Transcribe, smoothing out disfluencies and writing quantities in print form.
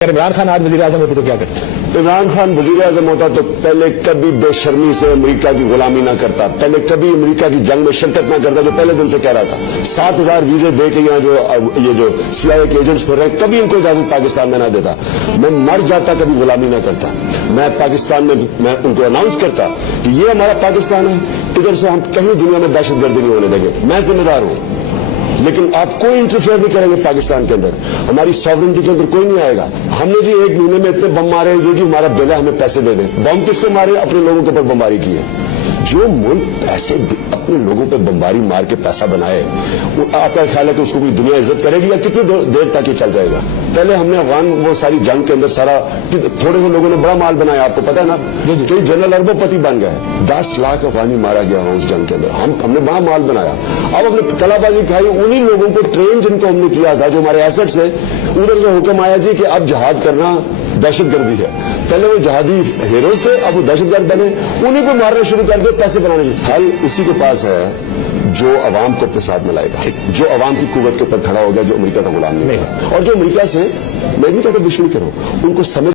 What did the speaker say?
اگر عمران خان آج وزیر اعظم ہوتے تو کیا کرتے؟ عمران خان وزیر اعظم ہوتا تو پہلے کبھی بے شرمی سے امریکہ کی غلامی نہ کرتا، پہلے کبھی امریکہ کی جنگ میں شرکت نہ کرتا جو پہلے دن سے کہہ رہا تھا۔ 7,000 ویزے دے کے یہاں جو CIA کے ایجنٹس پھر رہے ہیں، کبھی ان کو اجازت پاکستان میں نہ دیتا۔ میں مر جاتا کبھی غلامی نہ کرتا۔ میں پاکستان میں ان کو اناؤنس کرتا کہ یہ ہمارا پاکستان ہے، ادھر سے ہم کہیں دنیا میں دہشت گردی نہیں ہونے دیں گے، میں ذمہ دار ہوں، لیکن آپ کوئی انٹرفیئر نہیں کریں گے پاکستان کے اندر، ہماری ساورنٹی کے اندر کوئی نہیں آئے گا۔ ہم نے جی 1 مہینے میں اتنے بم مارے، یہ جی ہمارا بل ہے، ہمیں پیسے دے دیں۔ بم کس کو مارے؟ اپنے لوگوں کے اوپر بمباری کی ہے۔ جو ملک پیسے اپنے لوگوں پہ بمباری مار کے پیسہ بنائے، آپ کا خیال ہے کہ اس کو کوئی دنیا عزت کرے گی یا کتنی دیر تک یہ چل جائے گا؟ پہلے ہم نے افغان وہ ساری جنگ کے اندر سارا تھوڑے سے لوگوں نے بڑا مال بنایا، آپ کو پتا ہے نا، کئی جنرل اربوں پتی بن گئے، 10 لاکھ افغانی مارا گیا اس جنگ کے اندر، ہم نے بڑا مال بنایا۔ اب ہم نے کلا بازی کھائی، انہی لوگوں کو ٹرین جن کو ہم نے کیا تھا جو ہمارے ایسٹس تھے، ادھر سے حکم آیا جی کہ اب جہاد کرنا دہشت گردی ہے۔ پہلے وہ جہادی ہیروز تھے، اب وہ دہشت گرد بنے، انہیں کو مارنا شروع کر دے، پیسے بنانے شروع۔ حل اسی کے پاس ہے جو عوام کو اپنے ساتھ ملائے گا، جو عوام کی قوت کے اوپر کھڑا ہو گیا، جو امریکہ کا غلام نہیں ہے، اور جو امریکہ سے میں نہیں کہتا دشمنی کرو، ان کو سمجھ